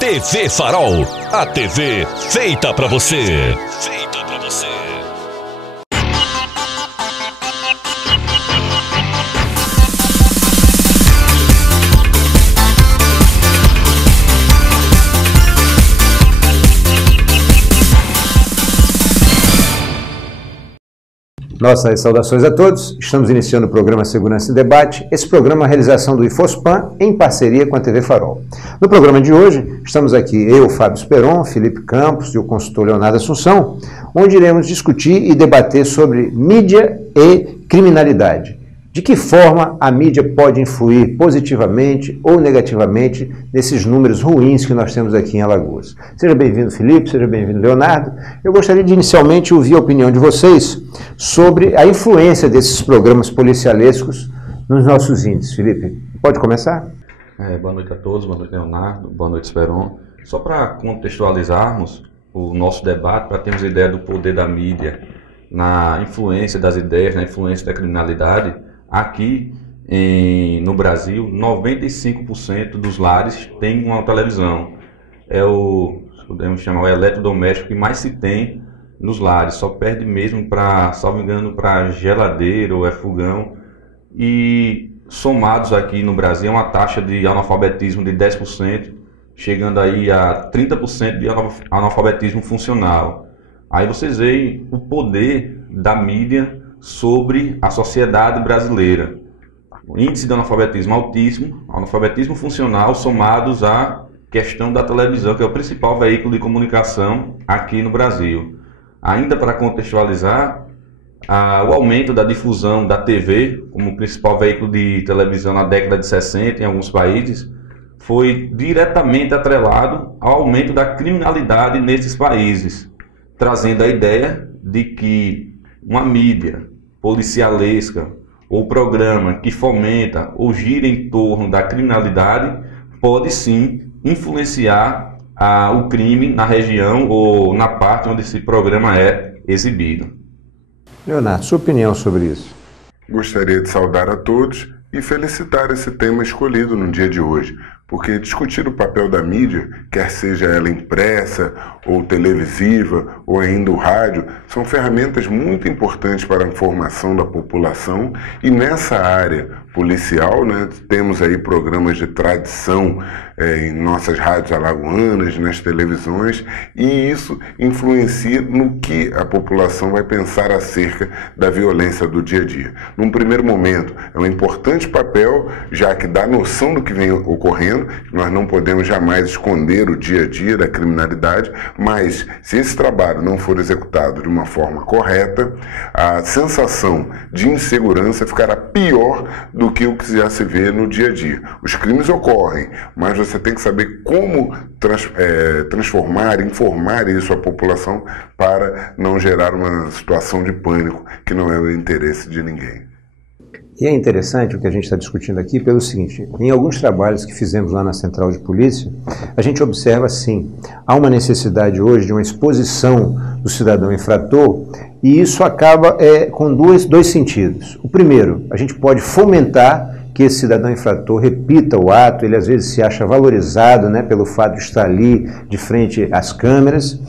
TV Farol, a TV feita pra você. Feita pra você. Nossas saudações a todos. Estamos iniciando o programa Segurança em Debate. Esse programa é a realização do IFOSPAN em parceria com a TV Farol. No programa de hoje, estamos aqui eu, Fábio Speron, Felipe Campos e o consultor Leonardo Assunção, onde iremos discutir e debater sobre mídia e criminalidade. De que forma a mídia pode influir positivamente ou negativamente nesses números ruins que nós temos aqui em Alagoas? Seja bem-vindo, Felipe, seja bem-vindo, Leonardo. Eu gostaria de inicialmente ouvir a opinião de vocês sobre a influência desses programas policialescos nos nossos índices. Felipe, pode começar? Boa noite a todos, boa noite, Leonardo, boa noite, Speron. Só para contextualizarmos o nosso debate, para termos ideia do poder da mídia na influência das ideias, na influência da criminalidade. Aqui no Brasil, 95% dos lares tem uma televisão. Podemos chamar o eletrodoméstico que mais se tem nos lares. Só perde mesmo para, salvo engano, para geladeira ou fogão. E somados aqui no Brasil, é uma taxa de analfabetismo de 10%, chegando aí a 30% de analfabetismo funcional. Aí vocês veem o poder da mídia sobre a sociedade brasileira. O índice de analfabetismo altíssimo, analfabetismo funcional, somados à questão da televisão, que é o principal veículo de comunicação aqui no Brasil. Ainda para contextualizar, o aumento da difusão da TV como principal veículo de televisão na década de 60 em alguns países foi diretamente atrelado ao aumento da criminalidade nesses países, trazendo a ideia de que uma mídia policialesca ou programa que fomenta ou gira em torno da criminalidade pode sim influenciar o crime na região ou na parte onde esse programa é exibido. Leonardo, sua opinião sobre isso? Gostaria de saudar a todos e felicitar esse tema escolhido no dia de hoje, porque discutir o papel da mídia, quer seja ela impressa, ou televisiva, ou ainda o rádio, são ferramentas muito importantes para a formação da população. E nessa área policial, temos aí programas de tradição em nossas rádios alagoanas, nas televisões, e isso influencia no que a população vai pensar acerca da violência do dia a dia. Num primeiro momento, é um importante papel, já que dá noção do que vem ocorrendo. Nós não podemos jamais esconder o dia a dia da criminalidade, mas se esse trabalho não for executado de uma forma correta, a sensação de insegurança ficará pior do que o que já se vê no dia a dia. Os crimes ocorrem, mas você tem que saber como transformar, informar isso à população para não gerar uma situação de pânico que não é o interesse de ninguém. E é interessante o que a gente está discutindo aqui pelo seguinte: em alguns trabalhos que fizemos lá na Central de Polícia, a gente observa sim, há uma necessidade hoje de uma exposição do cidadão infrator, e isso acaba com dois sentidos. O primeiro, a gente pode fomentar que esse cidadão infrator repita o ato, ele às vezes se acha valorizado pelo fato de estar ali de frente às câmeras.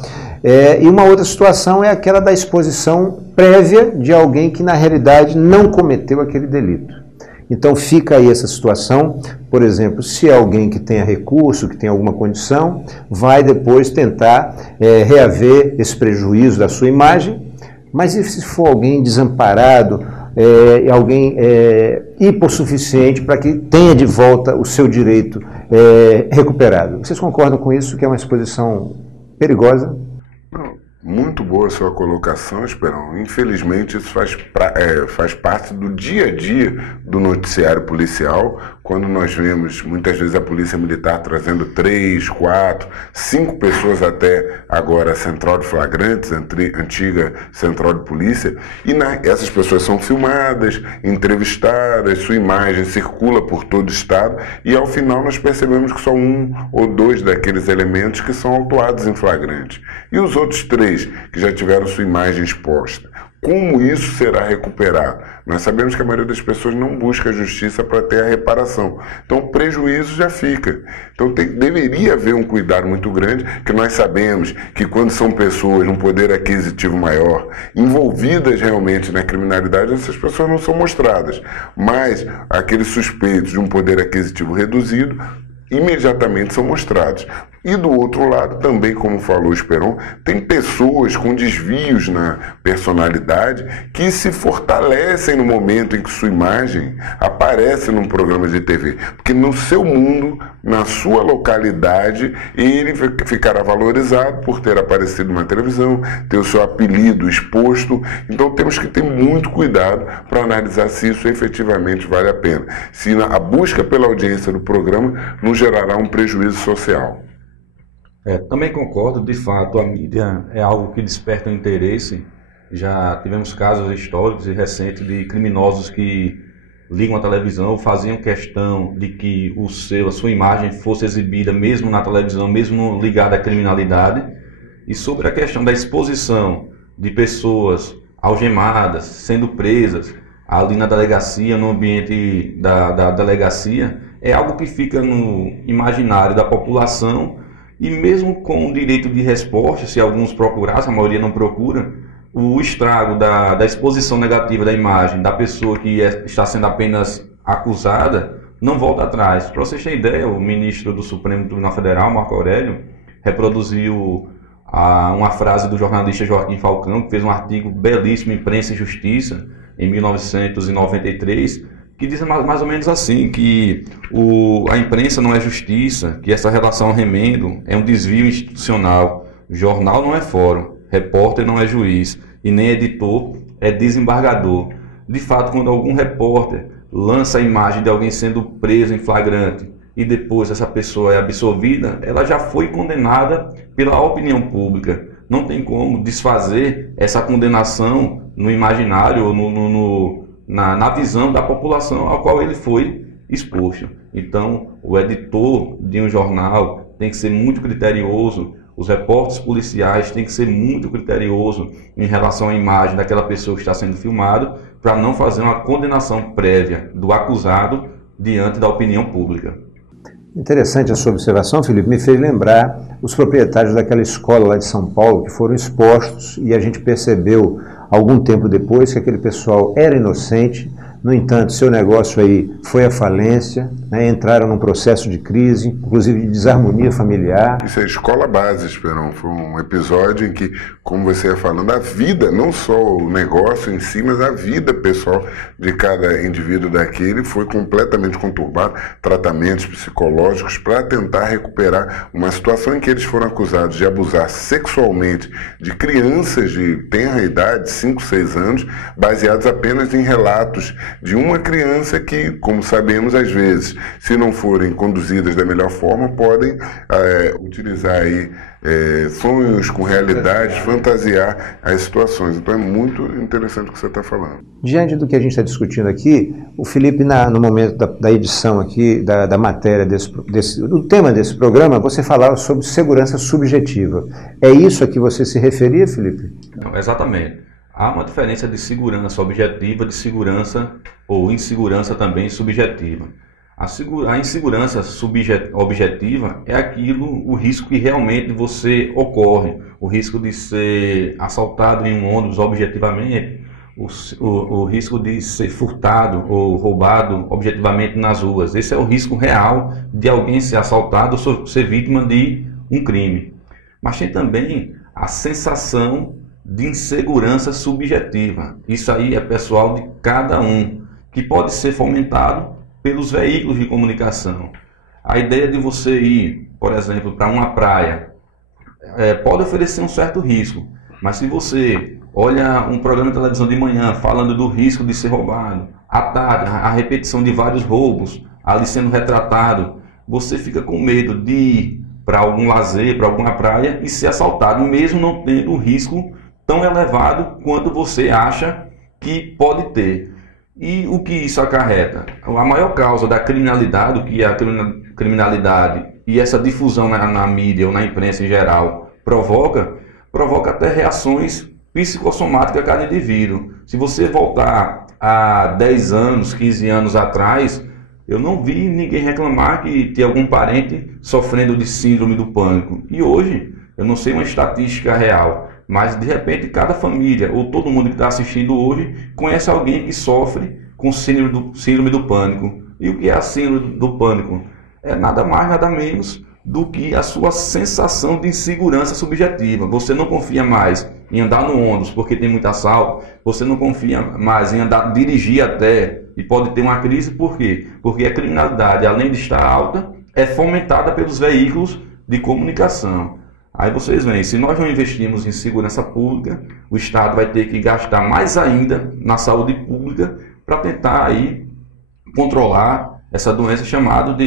E uma outra situação é aquela da exposição prévia de alguém que na realidade não cometeu aquele delito. Então fica aí essa situação, por exemplo, se é alguém que tenha recurso, que tenha alguma condição, vai depois tentar reaver esse prejuízo da sua imagem, mas e se for alguém desamparado, alguém hipossuficiente para que tenha de volta o seu direito recuperado? Vocês concordam com isso, que é uma exposição perigosa? Muito boa a sua colocação, Esperão. Infelizmente, isso faz parte do dia a dia do noticiário policial, quando nós vemos, muitas vezes, a Polícia Militar trazendo 3, 4, 5 pessoas até agora a Central de Flagrantes, antiga Central de Polícia, e essas pessoas são filmadas, entrevistadas, sua imagem circula por todo o estado, e ao final nós percebemos que só 1 ou 2 daqueles elementos que são autuados em flagrante. E os outros 3 que já tiveram sua imagem exposta. Como isso será recuperado? Nós sabemos que a maioria das pessoas não busca a justiça para ter a reparação. Então o prejuízo já fica. Então deveria haver um cuidado muito grande, que nós sabemos que quando são pessoas de um poder aquisitivo maior, envolvidas realmente na criminalidade, essas pessoas não são mostradas. Mas aqueles suspeitos de um poder aquisitivo reduzido, imediatamente são mostrados. E do outro lado, também, como falou o Esperon, tem pessoas com desvios na personalidade que se fortalecem no momento em que sua imagem aparece num programa de TV. Porque no seu mundo, na sua localidade, ele ficará valorizado por ter aparecido na televisão, ter o seu apelido exposto. Então temos que ter muito cuidado para analisar se isso efetivamente vale a pena. Se a busca pela audiência do programa não gerará um prejuízo social. Também concordo, de fato, a mídia é algo que desperta o interesse. Já tivemos casos históricos e recentes de criminosos que ligam a televisão, faziam questão de que a sua imagem fosse exibida mesmo na televisão, mesmo ligada à criminalidade. E sobre a questão da exposição de pessoas algemadas, sendo presas ali na delegacia, no ambiente da delegacia, é algo que fica no imaginário da população. E mesmo com o direito de resposta, se alguns procurassem, a maioria não procura, o estrago da exposição negativa da imagem da pessoa que está sendo apenas acusada não volta atrás. Para vocês terem ideia, o ministro do Supremo Tribunal Federal, Marco Aurélio, reproduziu uma frase do jornalista Joaquim Falcão, que fez um artigo belíssimo em Imprensa e Justiça, em 1993, que diz mais ou menos assim, que a imprensa não é justiça, que essa relação remendo é um desvio institucional, jornal não é fórum, repórter não é juiz, e nem editor é desembargador. De fato, quando algum repórter lança a imagem de alguém sendo preso em flagrante e depois essa pessoa é absolvida, ela já foi condenada pela opinião pública. Não tem como desfazer essa condenação no imaginário ou na visão da população ao qual ele foi exposto. Então, o editor de um jornal tem que ser muito criterioso, os repórteres policiais têm que ser muito criteriosos em relação à imagem daquela pessoa que está sendo filmada, para não fazer uma condenação prévia do acusado diante da opinião pública. Interessante a sua observação, Felipe, me fez lembrar os proprietários daquela escola lá de São Paulo que foram expostos e a gente percebeu algum tempo depois que aquele pessoal era inocente. No entanto, seu negócio aí foi à falência, né? Entraram num processo de crise, inclusive de desarmonia familiar. Isso é escola base, Esperão. Foi um episódio em que, como você ia falando, a vida, não só o negócio em si, mas a vida pessoal de cada indivíduo daquele foi completamente conturbada. Tratamentos psicológicos para tentar recuperar uma situação em que eles foram acusados de abusar sexualmente de crianças de tenra idade, 5, 6 anos, baseados apenas em relatos de uma criança que, como sabemos, às vezes, se não forem conduzidas da melhor forma, podem utilizar aí sonhos com realidades, fantasiar as situações. Então é muito interessante o que você está falando. Diante do que a gente está discutindo aqui, o Felipe, no momento da edição aqui, da matéria do tema desse programa, você falava sobre segurança subjetiva. É isso a que você se referia, Felipe? Não, exatamente. Há uma diferença de segurança objetiva, de segurança ou insegurança também subjetiva. A insegurança objetiva é o risco que realmente você ocorre, o risco de ser assaltado em um ônibus objetivamente, o risco de ser furtado ou roubado objetivamente nas ruas. Esse é o risco real de alguém ser assaltado ou ser vítima de um crime. Mas tem também a sensação de insegurança subjetiva. Isso aí é pessoal de cada um, que pode ser fomentado pelos veículos de comunicação. A ideia de você ir, por exemplo, para uma praia, pode oferecer um certo risco, mas se você olha um programa de televisão de manhã falando do risco de ser roubado, à tarde, a repetição de vários roubos, ali sendo retratado, você fica com medo de ir para algum lazer, para alguma praia e ser assaltado, mesmo não tendo o risco tão elevado quanto você acha que pode ter. E o que isso acarreta? A maior causa da criminalidade, o que é a criminalidade e essa difusão na mídia ou na imprensa em geral provoca até reações psicossomática a cada indivíduo. Se você voltar a 10 anos, 15 anos atrás, eu não vi ninguém reclamar que tinha algum parente sofrendo de síndrome do pânico. E hoje, eu não sei uma estatística real, mas de repente cada família, ou todo mundo que está assistindo hoje, conhece alguém que sofre com síndrome do pânico. E o que é a síndrome do pânico? É nada mais, nada menos do que a sua sensação de insegurança subjetiva. Você não confia mais em andar no ônibus porque tem muito assalto, você não confia mais em dirigir até, e pode ter uma crise. Por quê? Porque a criminalidade, além de estar alta, é fomentada pelos veículos de comunicação. Aí vocês veem, se nós não investirmos em segurança pública, o Estado vai ter que gastar mais ainda na saúde pública para tentar aí controlar essa doença chamada de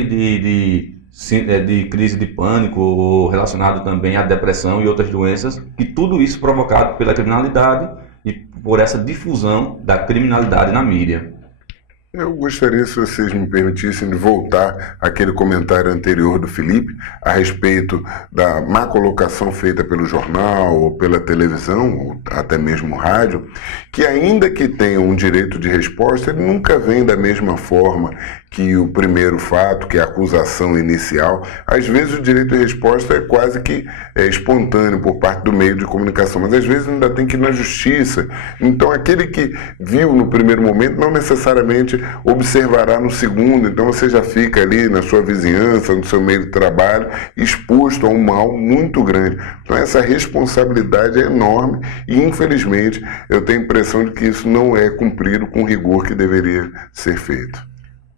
crise de pânico, ou relacionado também à depressão e outras doenças, que tudo isso provocado pela criminalidade e por essa difusão da criminalidade na mídia. Eu gostaria, se vocês me permitissem, de voltar àquele comentário anterior do Felipe a respeito da má colocação feita pelo jornal ou pela televisão, ou até mesmo rádio, que ainda que tenha um direito de resposta, ele nunca vem da mesma forma que o primeiro fato, que é a acusação inicial. Às vezes o direito de resposta é quase que espontâneo por parte do meio de comunicação, mas às vezes ainda tem que ir na justiça. Então aquele que viu no primeiro momento não necessariamente observará no segundo, então você já fica ali na sua vizinhança, no seu meio de trabalho, exposto a um mal muito grande. Então essa responsabilidade é enorme e infelizmente eu tenho a impressão de que isso não é cumprido com o rigor que deveria ser feito.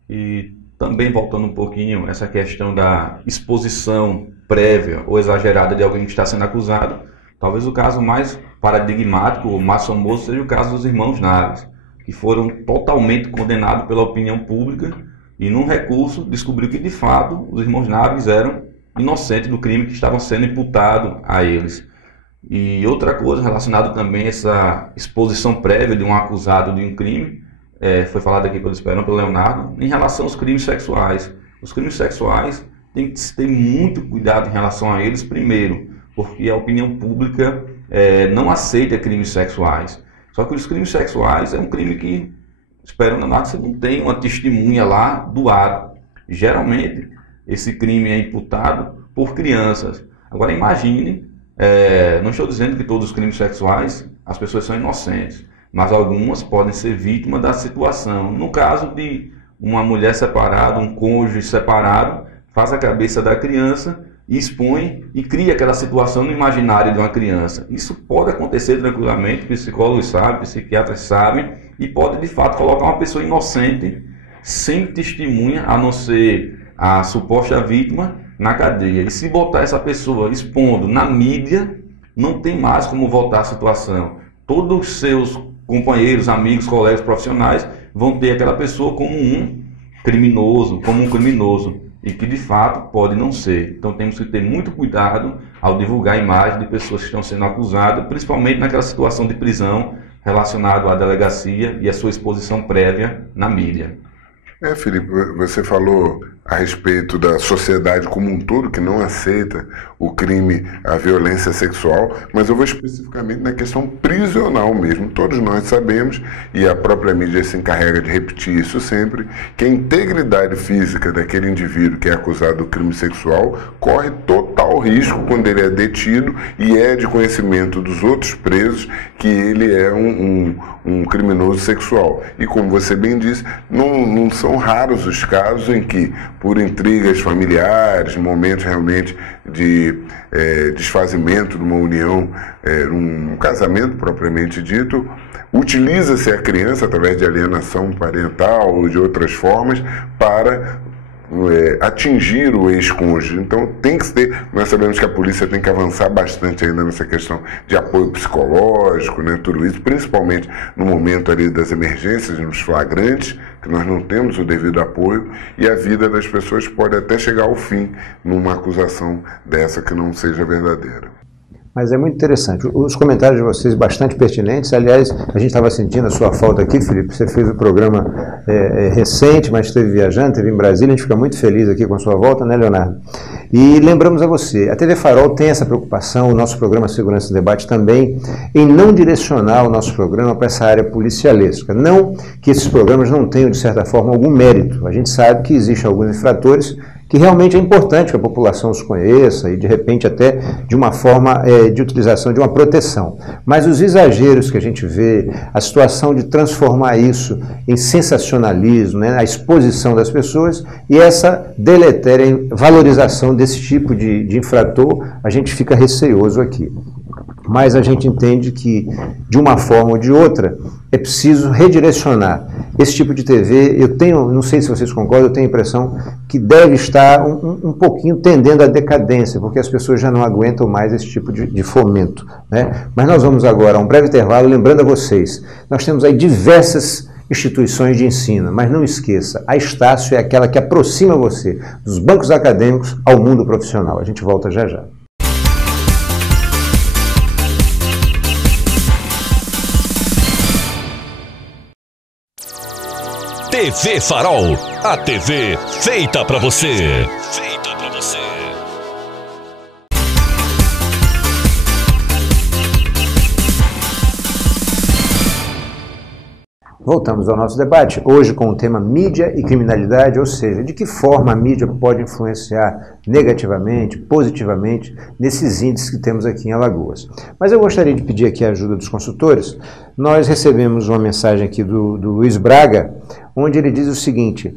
E também voltando um pouquinho, essa questão da exposição prévia ou exagerada de alguém que está sendo acusado, talvez o caso mais paradigmático ou mais famoso seja o caso dos irmãos Naves, que foram totalmente condenados pela opinião pública e num recurso descobriu que de fato os irmãos Naves eram inocentes do crime que estavam sendo imputado a eles. E outra coisa relacionada também a essa exposição prévia de um acusado de um crime, foi falado aqui pelo Esperão, pelo Leonardo, em relação aos crimes sexuais. Os crimes sexuais tem que ter muito cuidado em relação a eles, primeiro, porque a opinião pública não aceita crimes sexuais. Só que os crimes sexuais é um crime que, Esperão, Leonardo, você não tem uma testemunha lá do ato. Geralmente, esse crime é imputado por crianças. Agora, imagine, não estou dizendo que todos os crimes sexuais as pessoas são inocentes, mas algumas podem ser vítimas da situação. No caso de uma mulher separada, um cônjuge separado, faz a cabeça da criança e expõe e cria aquela situação no imaginário de uma criança. Isso pode acontecer tranquilamente, psicólogos sabem, psiquiatras sabem, e pode de fato colocar uma pessoa inocente, sem testemunha, a não ser a suposta vítima, na cadeia. E se botar essa pessoa expondo na mídia, não tem mais como voltar a situação. Todos os seus companheiros, amigos, colegas profissionais vão ter aquela pessoa como um criminoso, e que de fato pode não ser. Então temos que ter muito cuidado ao divulgar a imagem de pessoas que estão sendo acusadas, principalmente naquela situação de prisão relacionada à delegacia e à sua exposição prévia na mídia. Felipe, você falou a respeito da sociedade como um todo que não aceita o crime, a violência sexual, mas eu vou especificamente na questão prisional mesmo. Todos nós sabemos, e a própria mídia se encarrega de repetir isso sempre, que a integridade física daquele indivíduo que é acusado do crime sexual corre total risco quando ele é detido e é de conhecimento dos outros presos que ele é um criminoso sexual. E como você bem disse, não são raros os casos em que, por intrigas familiares, momentos realmente de desfazimento de uma união, um casamento propriamente dito, utiliza-se a criança através de alienação parental ou de outras formas para atingir o ex-cônjuge. Então tem que ter, nós sabemos que a polícia tem que avançar bastante ainda nessa questão de apoio psicológico, né, tudo isso, principalmente no momento ali das emergências, nos flagrantes, que nós não temos o devido apoio, e a vida das pessoas pode até chegar ao fim numa acusação dessa que não seja verdadeira. Mas é muito interessante. Os comentários de vocês bastante pertinentes. Aliás, a gente estava sentindo a sua falta aqui, Felipe. Você fez o programa recente, mas esteve viajando, esteve em Brasília. A gente fica muito feliz aqui com a sua volta, né, Leonardo? E lembramos a você, a TV Farol tem essa preocupação, o nosso programa Segurança e Debate também, em não direcionar o nosso programa para essa área policialesca. Não que esses programas não tenham, de certa forma, algum mérito. A gente sabe que existem alguns infratores que realmente é importante que a população os conheça e, de repente, até de uma forma de utilização de uma proteção. Mas os exageros que a gente vê, a situação de transformar isso em sensacionalismo, né, a exposição das pessoas e essa deletéria valorização desse tipo de infrator, a gente fica receoso aqui. Mas a gente entende que, de uma forma ou de outra, é preciso redirecionar. Esse tipo de TV, eu tenho, não sei se vocês concordam, eu tenho a impressão que deve estar um pouquinho tendendo à decadência, porque as pessoas já não aguentam mais esse tipo de fomento, né? Mas nós vamos agora a um breve intervalo, lembrando a vocês, nós temos aí diversas instituições de ensino, mas não esqueça, a Estácio é aquela que aproxima você dos bancos acadêmicos ao mundo profissional. A gente volta já já. TV Farol, a TV feita pra você. Feita pra você. Voltamos ao nosso debate, hoje com o tema mídia e criminalidade, ou seja, de que forma a mídia pode influenciar negativamente, positivamente, nesses índices que temos aqui em Alagoas. Mas eu gostaria de pedir aqui a ajuda dos consultores. Nós recebemos uma mensagem aqui do Luiz Braga, onde ele diz o seguinte,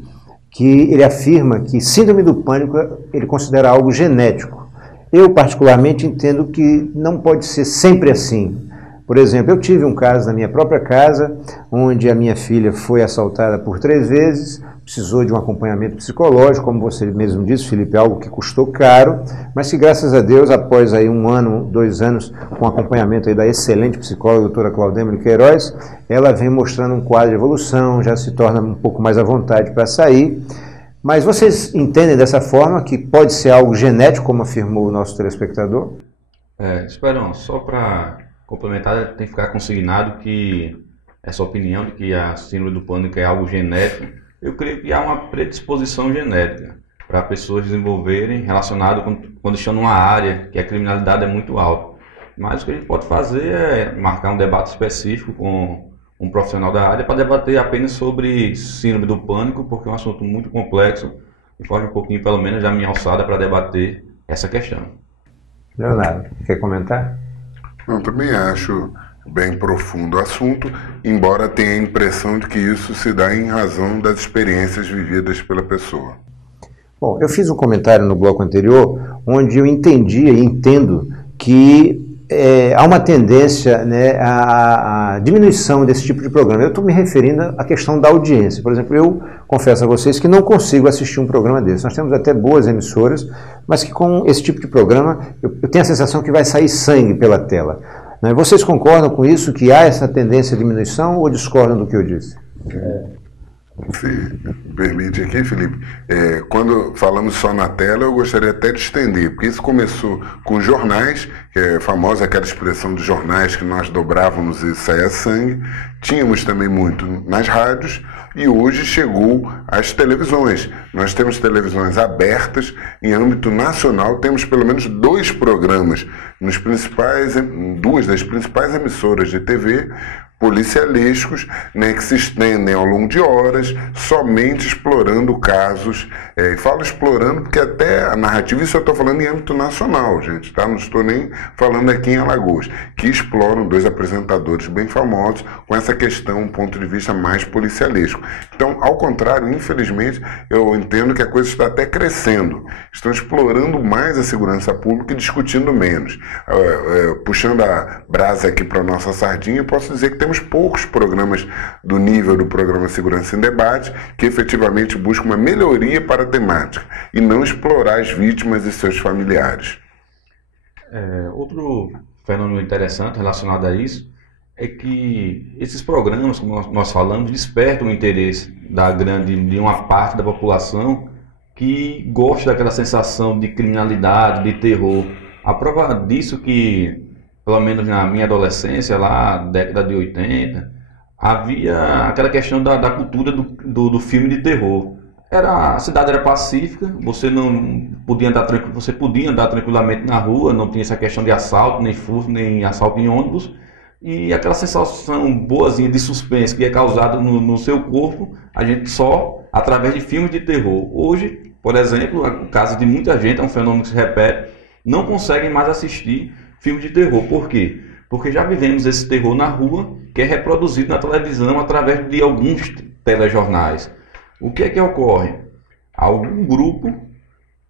que ele afirma que síndrome do pânico ele considera algo genético. Eu, particularmente, entendo que não pode ser sempre assim. Por exemplo, eu tive um caso na minha própria casa, onde a minha filha foi assaltada por 3 vezes, precisou de um acompanhamento psicológico, como você mesmo disse, Felipe, algo que custou caro, mas que graças a Deus, após aí 1 ano, 2 anos, com acompanhamento aí da excelente psicóloga, a doutora Claudemir Queiroz, ela vem mostrando um quadro de evolução, já se torna um pouco mais à vontade para sair. Mas vocês entendem dessa forma que pode ser algo genético, como afirmou o nosso telespectador? Esperão, só para complementar, tem que ficar consignado que essa opinião de que a síndrome do pânico é algo genético, eu creio que há uma predisposição genética para pessoas desenvolverem relacionado quando estão numa área que a criminalidade é muito alta. Mas o que a gente pode fazer é marcar um debate específico com um profissional da área para debater apenas sobre síndrome do pânico, porque é um assunto muito complexo e foge um pouquinho, pelo menos, da minha alçada para debater essa questão. Leonardo, quer comentar? Eu também acho bem profundo o assunto, embora tenha a impressão de que isso se dá em razão das experiências vividas pela pessoa. Bom, eu fiz um comentário no bloco anterior, onde eu entendia e entendo que há uma tendência, né, à diminuição desse tipo de programa. Eu estou me referindo à questão da audiência. Por exemplo, eu confesso a vocês que não consigo assistir um programa desse. Nós temos até boas emissoras, mas que com esse tipo de programa eu tenho a sensação que vai sair sangue pela tela. Né? Vocês concordam com isso, que há essa tendência à diminuição, ou discordam do que eu disse? Se permite aqui, Felipe, quando falamos só na tela, eu gostaria até de estender, porque isso começou com jornais, que é famosa aquela expressão dos jornais que nós dobrávamos e saía sangue, tínhamos também muito nas rádios, e hoje chegou às televisões. Nós temos televisões abertas, em âmbito nacional, temos pelo menos 2 programas, em 2 das principais emissoras de TV, policialescos, né, que se estendem ao longo de horas, somente explorando casos. Falo explorando porque até a narrativa, isso eu estou falando em âmbito nacional, gente, tá? Não estou nem falando aqui em Alagoas, que exploram 2 apresentadores bem famosos com essa questão, um ponto de vista mais policialesco. Então, ao contrário, infelizmente, eu entendo que a coisa está até crescendo. Estão explorando mais a segurança pública e discutindo menos. Puxando a brasa aqui para a nossa sardinha, eu posso dizer que temos poucos programas do nível do programa Segurança em Debate que efetivamente buscam uma melhoria para a temática e não explorar as vítimas e seus familiares. Outro fenômeno interessante relacionado a isso é que esses programas, como nós falamos, despertam o interesse de uma parte da população que gosta daquela sensação de criminalidade, de terror. A prova disso que pelo menos na minha adolescência, lá, década de 80, havia aquela questão da cultura do filme de terror. A cidade era pacífica, você não podia andar você podia andar tranquilamente na rua, não tinha essa questão de assalto, nem furto, nem assalto em ônibus, e aquela sensação boazinha de suspense que é causada no seu corpo, a gente só através de filmes de terror. Hoje, por exemplo, o caso de muita gente, é um fenômeno que se repete, não conseguem mais assistir filmes de terror. Por quê? Porque já vivemos esse terror na rua, que é reproduzido na televisão através de alguns telejornais. O que é que ocorre? Algum grupo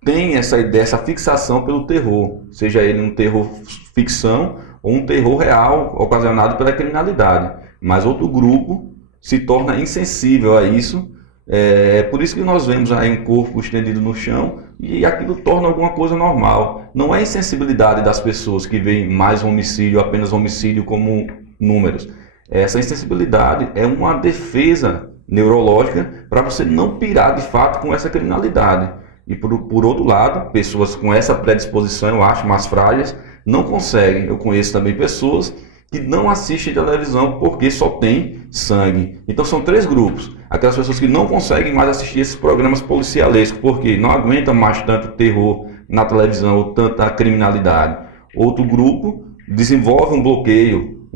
tem essa ideia, essa fixação pelo terror, seja ele um terror ficção ou um terror real ocasionado pela criminalidade. Mas outro grupo se torna insensível a isso. É por isso que nós vemos aí um corpo estendido no chão e aquilo torna alguma coisa normal. Não é insensibilidade das pessoas que veem mais homicídio, apenas homicídio como números. Essa insensibilidade é uma defesa neurológica para você não pirar de fato com essa criminalidade. E por outro lado, pessoas com essa predisposição, eu acho, mais frágeis, não conseguem. Eu conheço também pessoas que não assistem televisão porque só tem sangue. Então são 3 grupos. Aquelas pessoas que não conseguem mais assistir esses programas policialescos porque não aguentam mais tanto terror na televisão ou tanta criminalidade. Outro grupo desenvolve um bloqueio.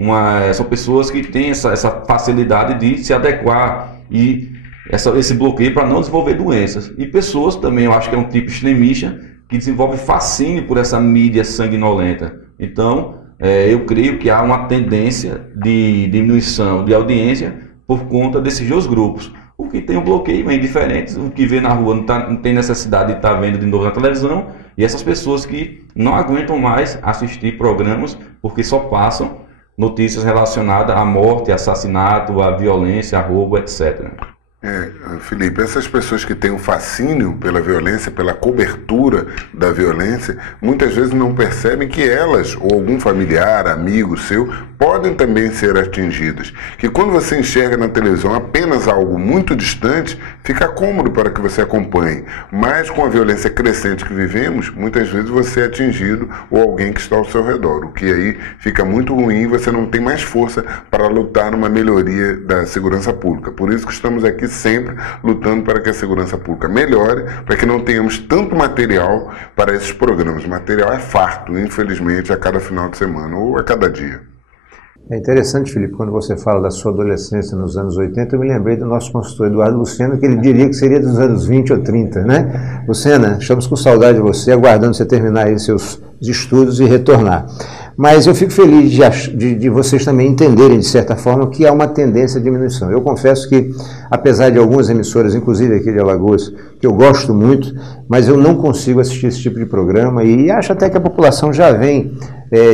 São pessoas que têm essa facilidade de se adequar e esse bloqueio para não desenvolver doenças. E pessoas também, eu acho que é um tipo extremista, que desenvolve fascínio por essa mídia sanguinolenta. Então, eu creio que há uma tendência de diminuição de audiência por conta desses 2 grupos. O que tem um bloqueio é indiferente, o que vê na rua não tem necessidade de estar vendo de novo na televisão, e essas pessoas que não aguentam mais assistir programas porque só passam notícias relacionadas à morte, assassinato, à violência, a roubo, etc. Felipe, essas pessoas que têm um fascínio pela violência, pela cobertura da violência, muitas vezes não percebem que elas, ou algum familiar, amigo seu, podem também ser atingidas. Que quando você enxerga na televisão apenas algo muito distante, fica cômodo para que você acompanhe. Mas com a violência crescente que vivemos, muitas vezes você é atingido ou alguém que está ao seu redor. O que aí fica muito ruim, você não tem mais força para lutar numa melhoria da segurança pública. Por isso que estamos aqui sempre lutando para que a segurança pública melhore, para que não tenhamos tanto material para esses programas. O material é farto, infelizmente, a cada final de semana ou a cada dia. É interessante, Felipe, quando você fala da sua adolescência nos anos 80, eu me lembrei do nosso consultor Eduardo Lucena, que ele diria que seria dos anos 20 ou 30, né? Lucena, estamos com saudade de você, aguardando você terminar aí seus estudos e retornar. Mas eu fico feliz de vocês também entenderem, de certa forma, que há uma tendência à diminuição. Eu confesso que, apesar de algumas emissoras, inclusive aqui de Alagoas, que eu gosto muito, mas eu não consigo assistir esse tipo de programa e acho até que a população já vem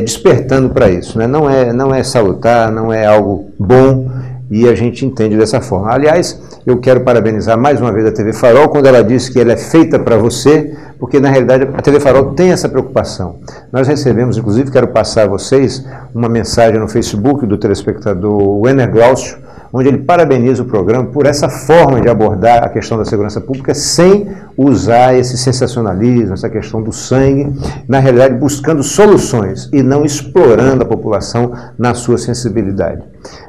despertando para isso, né? Não é salutar, não é algo bom e a gente entende dessa forma. Aliás, eu quero parabenizar mais uma vez a TV Farol quando ela disse que ela é feita para você, porque na realidade a TV Farol tem essa preocupação. Nós recebemos, inclusive, quero passar a vocês uma mensagem no Facebook do telespectador Wenner Glaucio, onde ele parabeniza o programa por essa forma de abordar a questão da segurança pública sem usar esse sensacionalismo, essa questão do sangue, na realidade buscando soluções e não explorando a população na sua sensibilidade.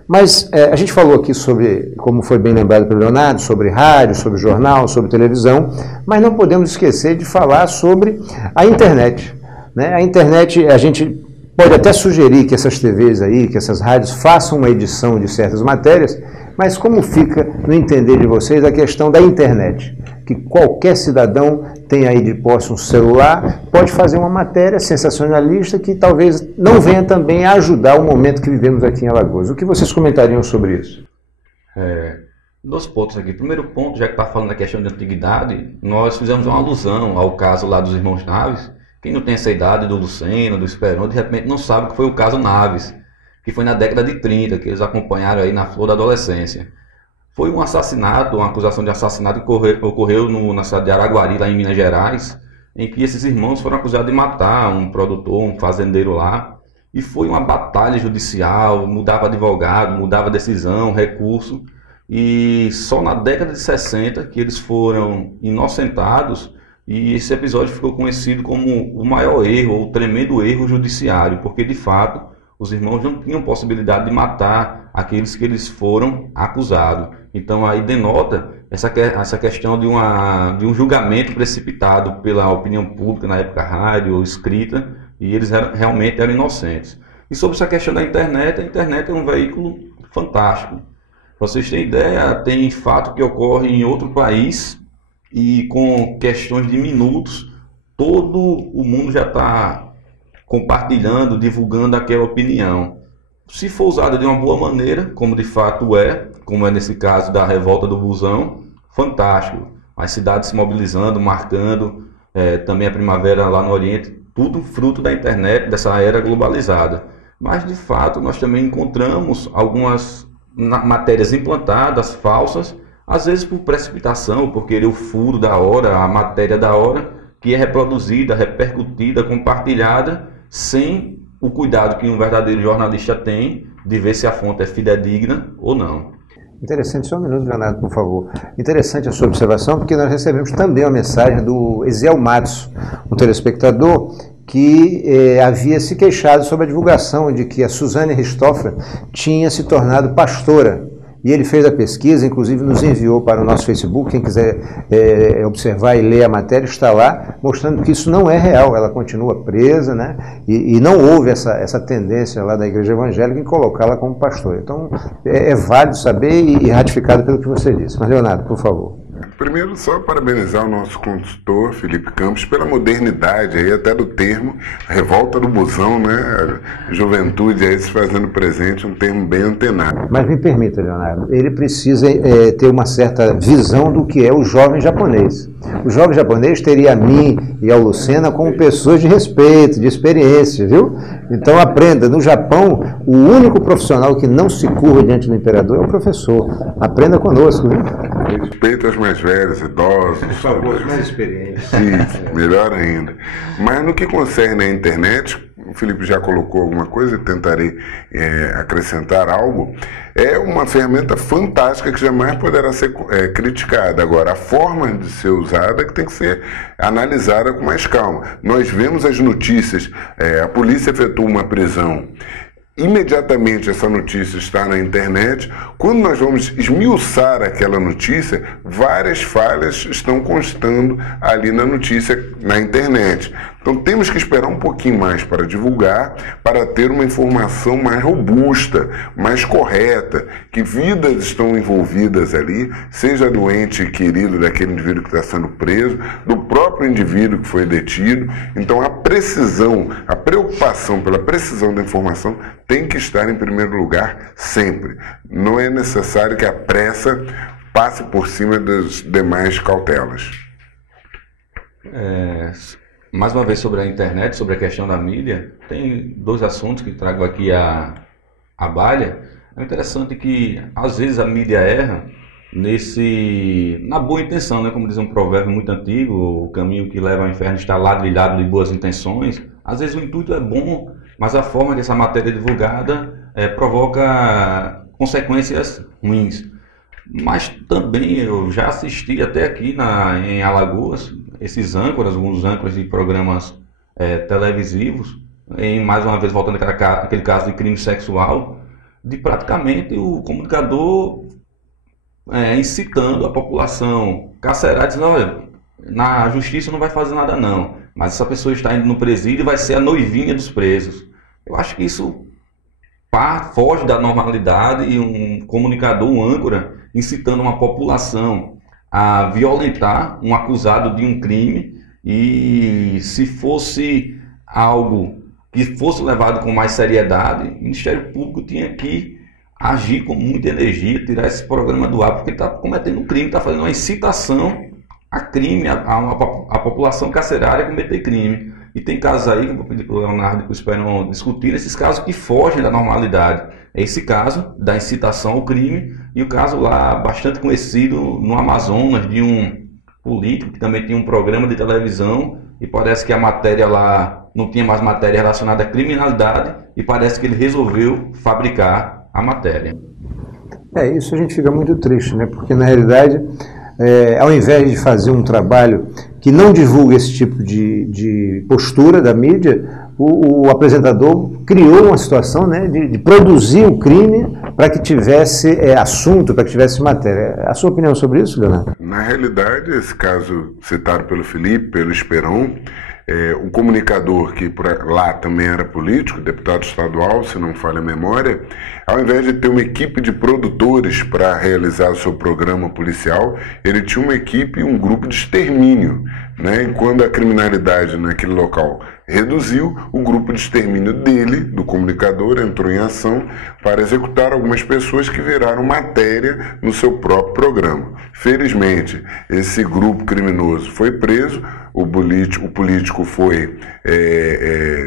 Mas a gente falou aqui sobre, como foi bem lembrado pelo Leonardo, sobre rádio, sobre jornal, sobre televisão, mas não podemos esquecer de falar sobre a internet, né? A internet, a gente pode até sugerir que essas TVs aí, que essas rádios façam uma edição de certas matérias, mas como fica no entender de vocês a questão da internet? Que qualquer cidadão tem aí de posse um celular, pode fazer uma matéria sensacionalista que talvez não venha também a ajudar o momento que vivemos aqui em Alagoas. O que vocês comentariam sobre isso? 2 pontos aqui. Primeiro ponto, já que está falando da questão de antiguidade, nós fizemos uma alusão ao caso lá dos irmãos Naves. Quem não tem essa idade do Lucena, do Esperon, de repente não sabe que foi o caso Naves, que foi na década de 30, que eles acompanharam aí na flor da adolescência. Foi um assassinato, uma acusação de assassinato que ocorreu na cidade de Araguari, lá em Minas Gerais, em que esses irmãos foram acusados de matar um produtor, um fazendeiro lá, e foi uma batalha judicial, mudava advogado, mudava decisão, recurso, e só na década de 60 que eles foram inocentados E esse episódio ficou conhecido como o maior erro, ou o tremendo erro judiciário, porque de fato os irmãos não tinham possibilidade de matar aqueles que eles foram acusados. Então aí denota essa questão de um julgamento precipitado pela opinião pública, na época rádio ou escrita, e eles realmente eram inocentes. E sobre essa questão da internet, a internet é um veículo fantástico. Para vocês terem ideia, tem fato que ocorre em outro país e com questões de minutos, todo o mundo já está compartilhando, divulgando aquela opinião. Se for usada de uma boa maneira, como de fato é, como é nesse caso da revolta do Busão, fantástico. As cidades se mobilizando, marcando, também a primavera lá no Oriente, tudo fruto da internet, dessa era globalizada. Mas de fato nós também encontramos algumas matérias implantadas, falsas, às vezes por precipitação, por querer o furo da hora, a matéria da hora, que é reproduzida, repercutida, compartilhada, sem o cuidado que um verdadeiro jornalista tem de ver se a fonte é fidedigna ou não. Interessante, só um minuto, Leonardo, por favor. Interessante a sua observação, porque nós recebemos também uma mensagem do Eziel Matos, um telespectador que havia se queixado sobre a divulgação de que a Suzane Richthofen tinha se tornado pastora. E ele fez a pesquisa, inclusive nos enviou para o nosso Facebook. Quem quiser observar e ler a matéria está lá, mostrando que isso não é real. Ela continua presa, né? E não houve essa tendência lá da Igreja Evangélica em colocá-la como pastora. Então é válido saber e ratificado pelo que você disse. Mas, Leonardo, por favor. Primeiro, só parabenizar o nosso consultor, Felipe Campos, pela modernidade aí até do termo, revolta do busão, né? A juventude aí se fazendo presente, um termo bem antenado. Mas me permita, Leonardo, ele precisa ter uma certa visão do que é o jovem japonês. O jovem japonês teria a mim e ao Lucena como pessoas de respeito, de experiência, viu? Então aprenda, no Japão, o único profissional que não se curva diante do imperador é o professor. Aprenda conosco, viu? Respeito aos mais velhos, idosos. Por favor, os mais experientes. Isso, melhor ainda. Mas no que concerne à internet, o Felipe já colocou alguma coisa, tentarei acrescentar algo. É uma ferramenta fantástica que jamais poderá ser criticada. Agora, a forma de ser usada é que tem que ser analisada com mais calma. Nós vemos as notícias, a polícia efetua uma prisão. Imediatamente essa notícia está na internet. Quando nós vamos esmiuçar aquela notícia, várias falhas estão constando ali na notícia na internet. Então temos que esperar um pouquinho mais para divulgar, para ter uma informação mais robusta, mais correta, que vidas estão envolvidas ali, seja do ente querido daquele indivíduo que está sendo preso, do próprio indivíduo que foi detido. Então a precisão, a preocupação pela precisão da informação tem que estar em primeiro lugar sempre. Não é necessário que a pressa passe por cima das demais cautelas. Mais uma vez sobre a internet, sobre a questão da mídia, tem dois assuntos que trago aqui à baila. É interessante que às vezes a mídia erra na boa intenção, né? Como diz um provérbio muito antigo, o caminho que leva ao inferno está ladrilhado de boas intenções. Às vezes o intuito é bom, mas a forma que essa matéria é divulgada provoca consequências ruins. Mas também eu já assisti até aqui em Alagoas, esses âncoras, alguns âncoras de programas televisivos, mais uma vez voltando àquele caso de crime sexual, de praticamente o comunicador incitando a população carcerária, dizendo: olha, na justiça não vai fazer nada não, mas essa pessoa está indo no presídio e vai ser a noivinha dos presos. Eu acho que isso foge da normalidade, e um comunicador, um âncora, incitando uma população a violentar um acusado de um crime, e se fosse algo que fosse levado com mais seriedade, o Ministério Público tinha que agir com muita energia, tirar esse programa do ar, porque está cometendo um crime, está fazendo uma incitação a crime, a população carcerária a cometer crime. E tem casos aí, que eu vou pedir para o Leonardo e para o Esperon discutir, esses casos que fogem da normalidade. É esse caso da incitação ao crime, e o caso lá bastante conhecido no Amazonas, de um político que também tinha um programa de televisão, e parece que a matéria lá não tinha mais matéria relacionada à criminalidade, e parece que ele resolveu fabricar a matéria. Isso a gente fica muito triste, né? Porque na realidade, ao invés de fazer um trabalho que não divulga esse tipo de postura da mídia, o apresentador criou uma situação, né, de produzir o crime para que tivesse assunto, para que tivesse matéria. A sua opinião sobre isso, Leonardo? Na realidade, esse caso citado pelo Felipe, pelo Esperon, o comunicador, que lá também era político, deputado estadual, se não falha a memória, ao invés de ter uma equipe de produtores para realizar o seu programa policial, ele tinha uma equipe e um grupo de extermínio, né? E quando a criminalidade naquele local reduziu, o grupo de extermínio dele, do comunicador, entrou em ação para executar algumas pessoas que viraram matéria no seu próprio programa. Felizmente, esse grupo criminoso foi preso, o político foi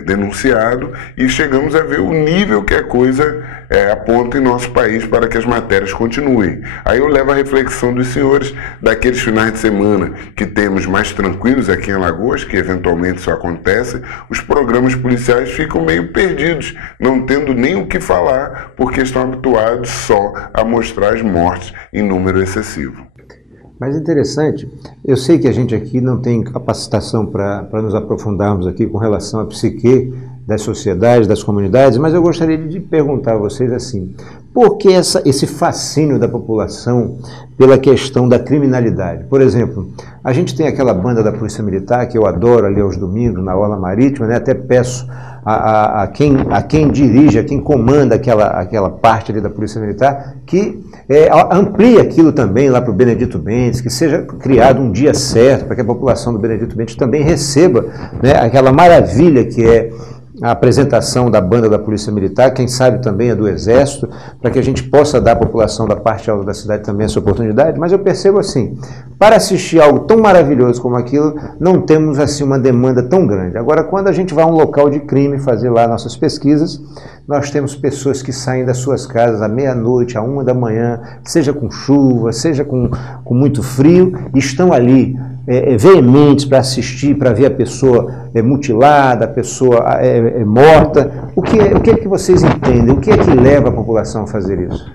denunciado e chegamos a ver o nível que a coisa aponta em nosso país para que as matérias continuem. Aí eu levo a reflexão dos senhores daqueles finais de semana que temos mais tranquilos aqui em Alagoas, que eventualmente isso acontece, os programas policiais ficam meio perdidos, não tendo nem o que falar, porque estão habituados só a mostrar as mortes em número excessivo. Mas interessante, eu sei que a gente aqui não tem capacitação para nos aprofundarmos aqui com relação à psique das sociedades, das comunidades, mas eu gostaria de perguntar a vocês assim, por que esse fascínio da população pela questão da criminalidade? Por exemplo, a gente tem aquela banda da Polícia Militar, que eu adoro ali aos domingos, na Orla Marítima, né? Até peço a quem dirige, a quem comanda aquela parte ali da Polícia Militar, que amplie aquilo também lá para o Benedito Bentes, que seja criado um dia certo para que a população do Benedito Bentes também receba, né, aquela maravilha que é a apresentação da banda da Polícia Militar, quem sabe também a do Exército, para que a gente possa dar à população da parte alta da cidade também essa oportunidade. Mas eu percebo assim, para assistir algo tão maravilhoso como aquilo, não temos assim uma demanda tão grande. Agora, quando a gente vai a um local de crime fazer lá nossas pesquisas, nós temos pessoas que saem das suas casas à meia-noite, à 1 da manhã, seja com chuva, seja com muito frio, e estão ali veementes para assistir, para ver a pessoa mutilada, a pessoa morta. O que é que vocês entendem? O que é que leva a população a fazer isso?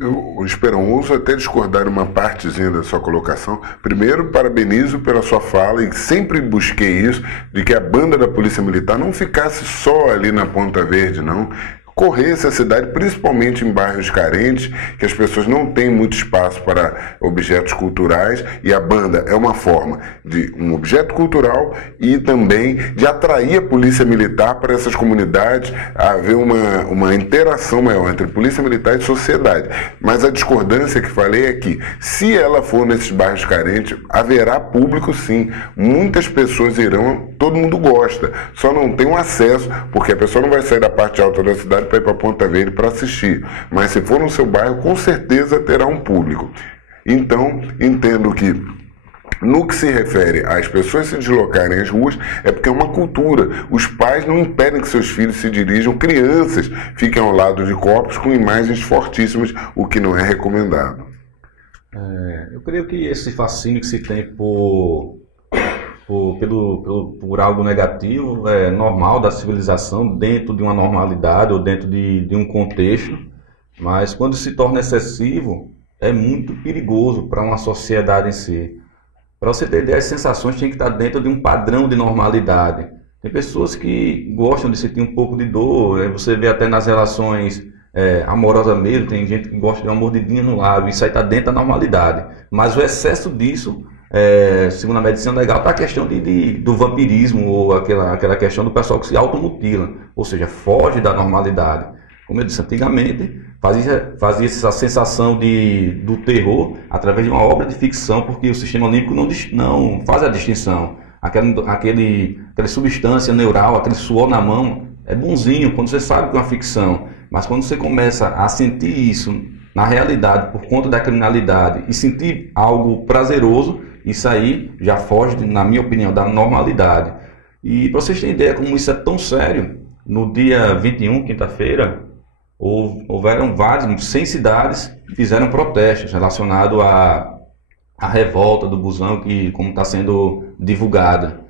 Eu ouço até discordar uma partezinha da sua colocação. Primeiro, parabenizo pela sua fala e sempre busquei isso, de que a banda da Polícia Militar não ficasse só ali na Ponta Verde, não. Corresse a cidade, principalmente em bairros carentes, que as pessoas não têm muito espaço para objetos culturais, e a banda é uma forma de um objeto cultural e também de atrair a polícia militar para essas comunidades, haver uma interação maior entre polícia militar e sociedade. Mas a discordância que falei é que, se ela for nesses bairros carentes, haverá público sim, muitas pessoas irão, todo mundo gosta, só não tem um acesso, porque a pessoa não vai sair da parte alta da cidade para ir para Ponta Verde para assistir, mas se for no seu bairro, com certeza terá um público. Então, entendo que no que se refere às pessoas se deslocarem às ruas, é porque é uma cultura. Os pais não impedem que seus filhos se dirijam, crianças fiquem ao lado de corpos com imagens fortíssimas, o que não é recomendado. Eu creio que esse fascínio que se tem por algo negativo é normal da civilização, dentro de uma normalidade ou dentro de um contexto, mas quando se torna excessivo, é muito perigoso para uma sociedade em si. Para você ter ideia, as sensações têm que estar dentro de um padrão de normalidade. Tem pessoas que gostam de sentir um pouco de dor, você vê até nas relações amorosas mesmo, tem gente que gosta de uma mordidinha no lábio, isso aí está dentro da normalidade. Mas o excesso disso, segundo a medicina legal, está a questão do vampirismo, ou aquela questão do pessoal que se automutila, ou seja, foge da normalidade. Como eu disse antigamente, fazia essa sensação do terror através de uma obra de ficção, porque o sistema límbico não faz a distinção. Aquela substância neural, aquele suor na mão, é bonzinho quando você sabe que é uma ficção, mas quando você começa a sentir isso na realidade por conta da criminalidade e sentir algo prazeroso, isso aí já foge, na minha opinião, da normalidade. E para vocês terem ideia como isso é tão sério, no dia 21, quinta-feira, houveram 100 cidades que fizeram protestos relacionados à revolta do busão, como está sendo divulgada.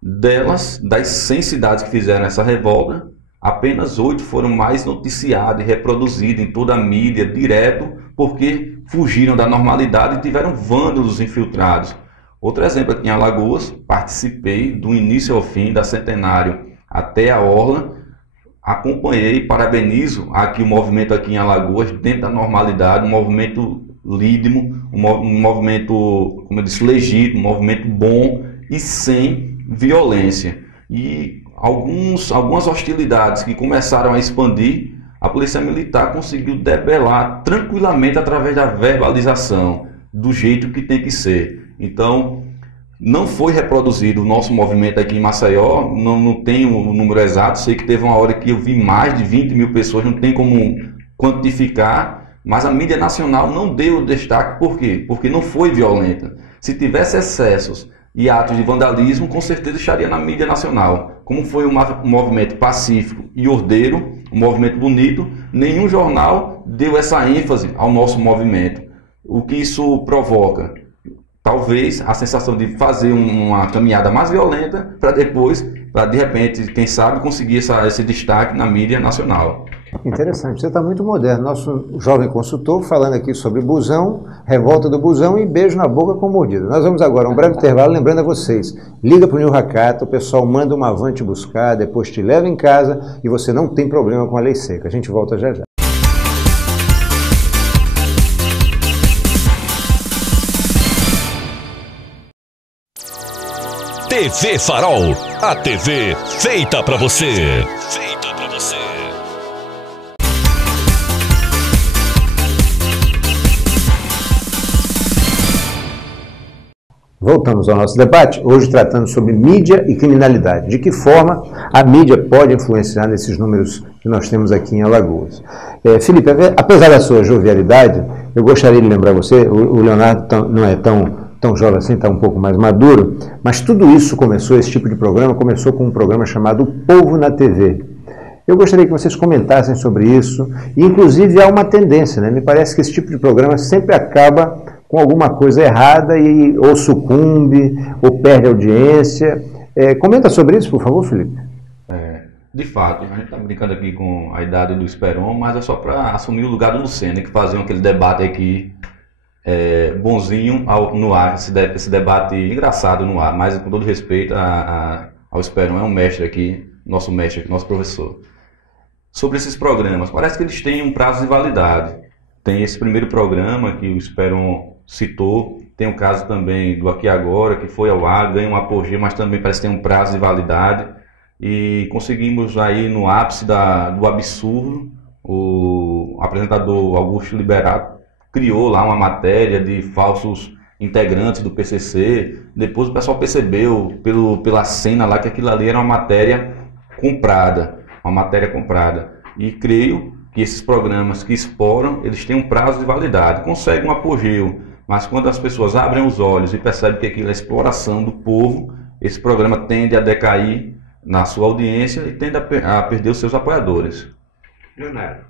Das 100 cidades que fizeram essa revolta, apenas 8 foram mais noticiadas e reproduzidas em toda a mídia, direto, porque fugiram da normalidade e tiveram vândalos infiltrados. Outro exemplo aqui em Alagoas, participei do início ao fim da Centenário até a Orla, acompanhei, parabenizo aqui o movimento aqui em Alagoas, dentro da normalidade, um movimento lídimo, um movimento, como eu disse, legítimo, um movimento bom e sem violência. E algumas hostilidades que começaram a expandir, a Polícia Militar conseguiu debelar tranquilamente através da verbalização, do jeito que tem que ser. Então, não foi reproduzido o nosso movimento aqui em Maceió, não tenho o número exato, sei que teve uma hora que eu vi mais de 20 mil pessoas, não tem como quantificar, mas a mídia nacional não deu destaque. Por quê? Porque não foi violenta. Se tivesse excessos e atos de vandalismo, com certeza estaria na mídia nacional. Como foi um movimento pacífico e ordeiro, um movimento bonito, nenhum jornal deu essa ênfase ao nosso movimento. O que isso provoca? Talvez a sensação de fazer uma caminhada mais violenta para depois, de repente, quem sabe, conseguir esse destaque na mídia nacional. Interessante, você está muito moderno. Nosso jovem consultor falando aqui sobre busão, revolta do busão e beijo na boca com mordida. Nós vamos agora a um breve intervalo, lembrando a vocês, liga para o New Hakata, o pessoal manda uma van te buscar, depois te leva em casa e você não tem problema com a lei seca. A gente volta já já. TV Farol, a TV feita pra você. Feita pra você. Voltamos ao nosso debate, hoje tratando sobre mídia e criminalidade. De que forma a mídia pode influenciar nesses números que nós temos aqui em Alagoas. Felipe, apesar da sua jovialidade, eu gostaria de lembrar você, o Leonardo não é tão jovem assim, está um pouco mais maduro, mas tudo isso começou, esse tipo de programa, começou com um programa chamado O Povo na TV. Eu gostaria que vocês comentassem sobre isso, e inclusive há uma tendência, né? Me parece que esse tipo de programa sempre acaba com alguma coisa errada e ou sucumbe, ou perde audiência. Comenta sobre isso, por favor, Felipe. De fato, a gente está brincando aqui com a idade do Esperon, mas é só para assumir o lugar do Lucena, que faziam aquele debate aqui, bonzinho no ar, esse debate engraçado no ar, mas com todo respeito ao Esperon, é um mestre aqui, nosso professor. Sobre esses programas, parece que eles têm um prazo de validade. Tem esse primeiro programa que o Esperon citou, tem um caso também do Aqui Agora, que foi ao ar, ganha um apogeu, mas também parece que tem um prazo de validade. E conseguimos aí no ápice do absurdo, o apresentador Augusto Liberato criou lá uma matéria de falsos integrantes do PCC. Depois o pessoal percebeu pela cena lá que aquilo ali era uma matéria comprada. E creio que esses programas que exploram, eles têm um prazo de validade, conseguem um apogeu, mas quando as pessoas abrem os olhos e percebem que aquilo é exploração do povo, esse programa tende a decair na sua audiência e tende a perder os seus apoiadores. Leonardo.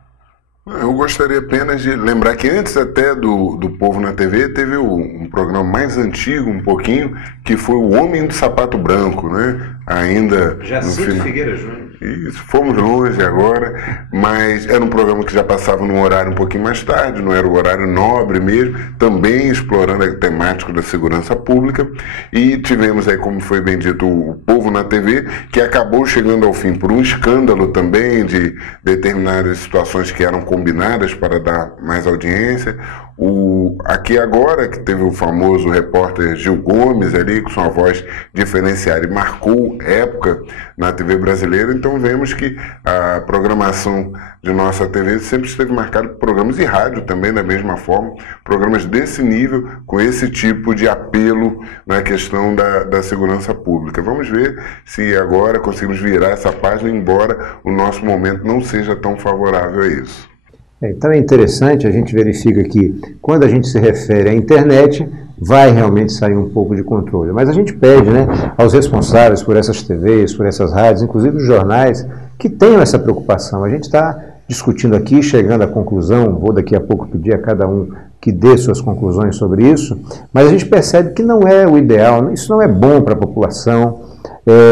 Eu gostaria apenas de lembrar que antes até do Povo na TV, teve um programa mais antigo, um pouquinho, que foi O Homem do Sapato Branco, né? Ainda Jacinto Figueira Júnior. Isso, fomos longe agora, mas era um programa que já passava num horário um pouquinho mais tarde, não era o horário nobre mesmo, também explorando a temática da segurança pública, e tivemos aí, como foi bem dito, o Povo na TV, que acabou chegando ao fim por um escândalo também de determinadas situações que eram combinadas para dar mais audiência. O Aqui Agora, que teve o famoso repórter Gil Gomes ali, com sua voz diferenciada, e marcou época na TV brasileira. Então vemos que a programação de nossa TV sempre esteve marcada por programas de rádio também, da mesma forma, programas desse nível, com esse tipo de apelo na questão da segurança pública. Vamos ver se agora conseguimos virar essa página, embora o nosso momento não seja tão favorável a isso. Então é interessante, a gente verifica que quando a gente se refere à internet, vai realmente sair um pouco de controle. Mas a gente pede, né, aos responsáveis por essas TVs, por essas rádios, inclusive os jornais, que tenham essa preocupação. A gente está discutindo aqui, chegando à conclusão, vou daqui a pouco pedir a cada um que dê suas conclusões sobre isso, mas a gente percebe que não é o ideal, isso não é bom para a população.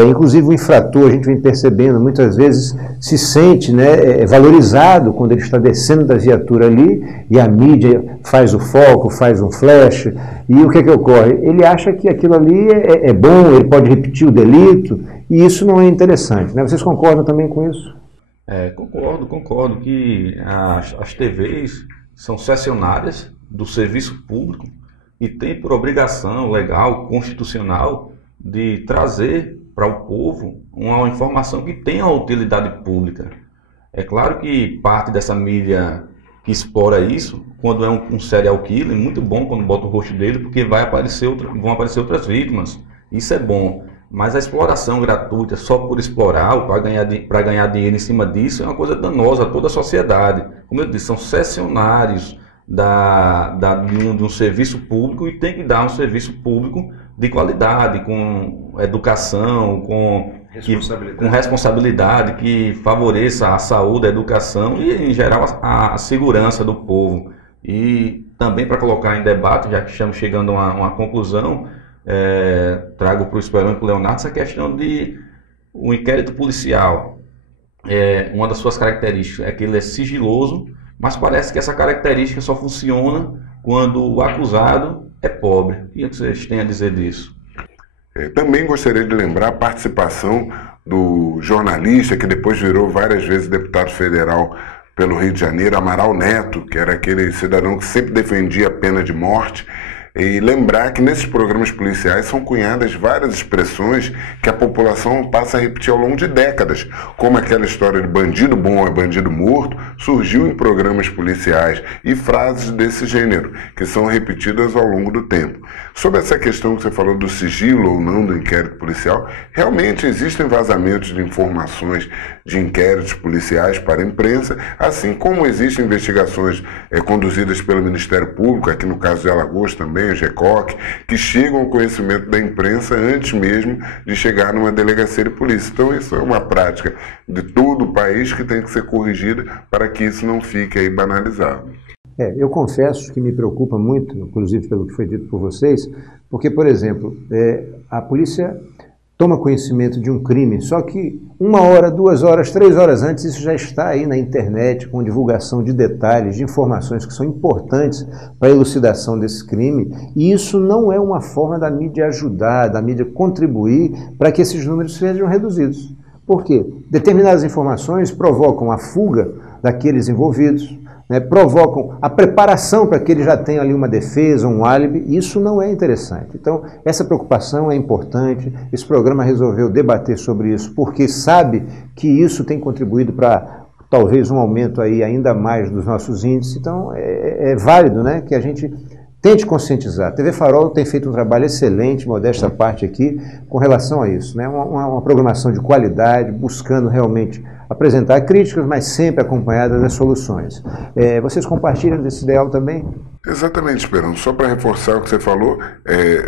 Inclusive o infrator, a gente vem percebendo, muitas vezes se sente, né, valorizado quando ele está descendo da viatura ali e a mídia faz o foco, faz um flash, e o que é que ocorre? Ele acha que aquilo ali é bom, ele pode repetir o delito, e isso não é interessante, né? Vocês concordam também com isso? Concordo que as TVs são cessionárias do serviço público e têm por obrigação legal, constitucional, de trazer para o povo uma informação que tenha utilidade pública. É claro que parte dessa mídia que explora isso, quando é um serial killer, muito bom quando bota o rosto dele, porque vão aparecer outras vítimas. Isso é bom. Mas a exploração gratuita só por explorar ou para ganhar dinheiro em cima disso é uma coisa danosa a toda a sociedade. Como eu disse, são cessionários de um serviço público e tem que dar um serviço público de qualidade, com educação, com responsabilidade, que favoreça a saúde, a educação e, em geral, a segurança do povo. E também, para colocar em debate, já que estamos chegando a uma conclusão, trago para o Esperon e para o Leonardo essa questão de o inquérito policial. Uma das suas características é que ele é sigiloso, mas parece que essa característica só funciona quando o acusado é pobre. O que vocês têm a dizer disso? Também gostaria de lembrar a participação do jornalista que depois virou várias vezes deputado federal pelo Rio de Janeiro, Amaral Neto, que era aquele cidadão que sempre defendia a pena de morte. E lembrar que nesses programas policiais são cunhadas várias expressões que a população passa a repetir ao longo de décadas, como aquela história de bandido bom é bandido morto, surgiu em programas policiais, e frases desse gênero, que são repetidas ao longo do tempo. Sobre essa questão que você falou do sigilo ou não do inquérito policial, realmente existem vazamentos de informações de inquéritos policiais para a imprensa, assim como existem investigações conduzidas pelo Ministério Público, aqui no caso de Alagoas também, o GECOC, que chegam ao conhecimento da imprensa antes mesmo de chegar numa delegacia de polícia. Então isso é uma prática de todo o país que tem que ser corrigida para que isso não fique aí banalizado. Eu confesso que me preocupa muito, inclusive pelo que foi dito por vocês, porque, por exemplo, a polícia toma conhecimento de um crime, só que 1 hora, 2 horas, 3 horas antes, isso já está aí na internet, com divulgação de detalhes, de informações que são importantes para a elucidação desse crime, e isso não é uma forma da mídia ajudar, da mídia contribuir para que esses números sejam reduzidos. Por quê? Determinadas informações provocam a fuga daqueles envolvidos, provocam a preparação para que ele já tenha ali uma defesa, um álibi, e isso não é interessante. Então, essa preocupação é importante, esse programa resolveu debater sobre isso, porque sabe que isso tem contribuído para talvez um aumento aí ainda mais dos nossos índices, então é válido, né, que a gente tente conscientizar. A TV Farol tem feito um trabalho excelente, modesta parte aqui, com relação a isso, né, uma programação de qualidade, buscando realmente apresentar críticas, mas sempre acompanhadas das soluções. Vocês compartilham desse ideal também? Exatamente, Esperão. Só para reforçar o que você falou,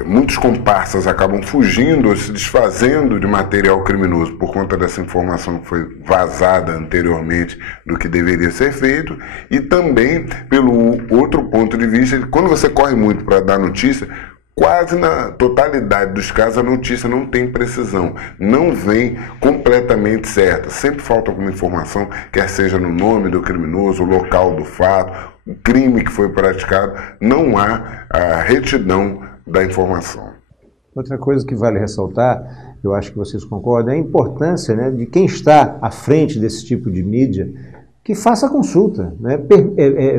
muitos comparsas acabam fugindo ou se desfazendo de material criminoso por conta dessa informação que foi vazada anteriormente do que deveria ser feito, e também pelo outro ponto de vista, quando você corre muito para dar notícia, quase na totalidade dos casos a notícia não tem precisão, não vem completamente certa. Sempre falta alguma informação, quer seja no nome do criminoso, o local do fato, o crime que foi praticado, não há a retidão da informação. Outra coisa que vale ressaltar, eu acho que vocês concordam, é a importância, né, de quem está à frente desse tipo de mídia, que faça a consulta, né?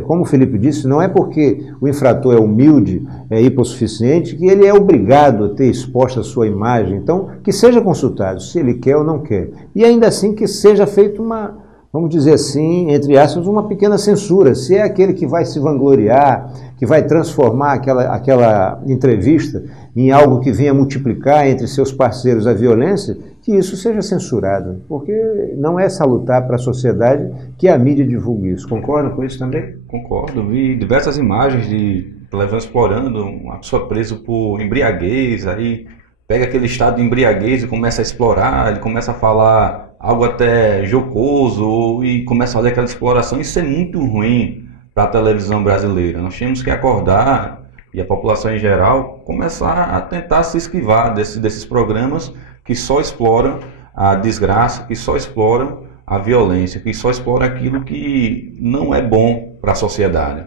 Como o Felipe disse, não é porque o infrator é humilde, é hipossuficiente, que ele é obrigado a ter exposta a sua imagem. Então, que seja consultado, se ele quer ou não quer. E ainda assim que seja feita uma, vamos dizer assim, entre aspas, uma pequena censura. Se é aquele que vai se vangloriar, que vai transformar aquela entrevista em algo que venha multiplicar entre seus parceiros a violência, que isso seja censurado, porque não é salutar para a sociedade que a mídia divulgue isso. Concordam com isso também? Concordo. Vi diversas imagens de levando explorando uma pessoa presa por embriaguez, aí pega aquele estado de embriaguez e começa a explorar, ele começa a falar algo até jocoso e começa a fazer aquela exploração. Isso é muito ruim. para a televisão brasileira. Nós temos que acordar, e a população em geral, começar a tentar se esquivar desses programas que só exploram a desgraça, que só exploram a violência, que só exploram aquilo que não é bom para a sociedade.